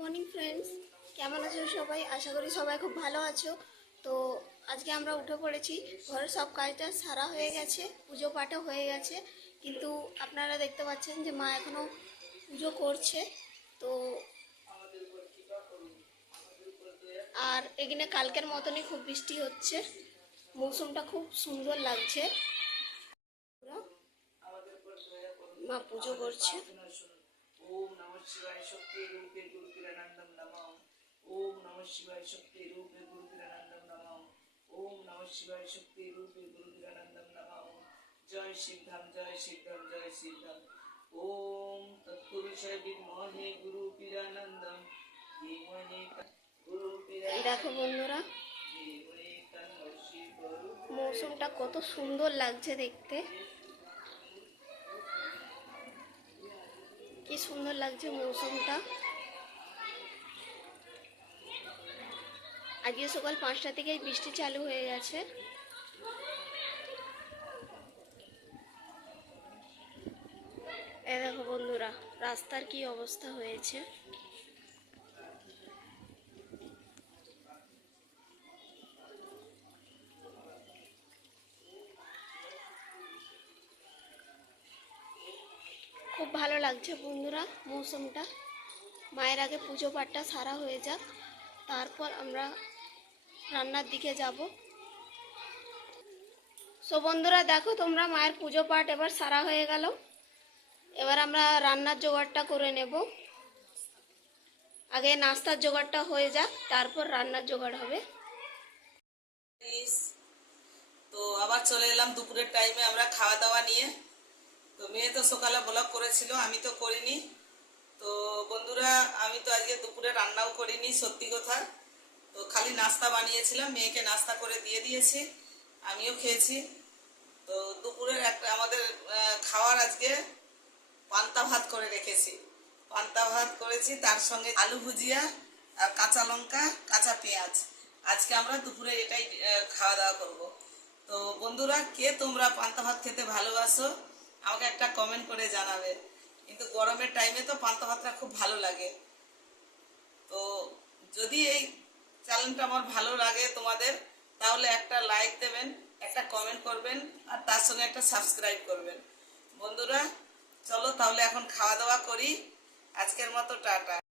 Morning friends, কেমন আছো সবাই? আশা করি সবাই খুব ভালো আছো। তো আজকে আমরা উঠে পড়েছি, ঘরের সব কাজটা সারা হয়ে গেছে, পুজো পাঠও হয়ে গেছে, কিন্তু আপনারা দেখতে পাচ্ছেন যে মা এখনও পুজো করছে। তো আর এখানে কালকের মতনই খুব বৃষ্টি হচ্ছে, মৌসুমটা খুব সুন্দর লাগছে। মা পুজো করছে। ओम नमः शिवाय शक्ति रूपे गुरु किरानंदम नमः। ओम नमः शिवाय शक्ति रूपे गुरु किरानंदम नमः। ओम नमः शिवाय शक्ति रूपे गुरु किरानंदम नमः। जय सिद्धाम जय सिद्धाम जय सिद्धाम। ओम तत्पुरुषाय विद्महे गुरु किरानंदम धीमहि गुरु দেখো বন্ধুরা, মৌসুমটা কত সুন্দর লাগছে দেখতে, কি সুন্দর লাগছে মৌসুমটা। আজকে সকাল 5টা থেকেই বৃষ্টি চালু হয়ে গেছে। এই দেখো বন্ধুরা, রাস্তার কি অবস্থা হয়েছে। খুব ভালো লাগছে বন্ধুরা মৌসুমটা। মায়ের আগে পুজো পাঠটা সারা হয়ে যাক, তারপর আমরা রান্নার দিকে যাব। সো বন্ধুরা দেখো, তোমরা মায়ের পুজো পাঠ এবার সারা হয়ে গেল, এবার আমরা রান্নার জোগাড়টা করে নেব। আগে নাস্তার জোগাড়টা হয়ে যাক, তারপর রান্নার জোগাড় হবে। তো আবার চলে এলাম দুপুরের টাইমে আমরা খাওয়া দাওয়া নিয়ে। তো মেয়ে তো সকালে ব্লগ করেছিল, আমি তো করিনি। তো বন্ধুরা, আমি তো আজকে দুপুরে রান্নাও করিনি, সত্যি কথা। তো খালি নাস্তা বানিয়েছিলাম, মেয়েকে নাস্তা করে দিয়ে দিয়েছি, আমিও খেয়েছি। তো দুপুরের একটা আমাদের খাওয়ার আজকে পান্তা ভাত করে রেখেছি। পান্তা ভাত করেছি, তার সঙ্গে আলু ভুজিয়া আর কাঁচা লঙ্কা কাঁচা পেঁয়াজ। আজকে আমরা দুপুরে এটাই খাওয়া দাওয়া করব। তো বন্ধুরা, কে তোমরা পান্তা ভাত খেতে ভালোবাসো আমাকে একটা কমেন্ট করে জানাবে। কিন্তু গরমের টাইমে তো পান্তা ভাতটা খুব ভালো লাগে। তো যদি এই চ্যানেলটা আমার ভালো লাগে তোমাদের, তাহলে একটা লাইক দেবেন, একটা কমেন্ট করবেন, আর তার সঙ্গে একটা সাবস্ক্রাইব করবেন। বন্ধুরা চলো তাহলে এখন খাওয়া দাওয়া করি। আজকের মতো টাটা।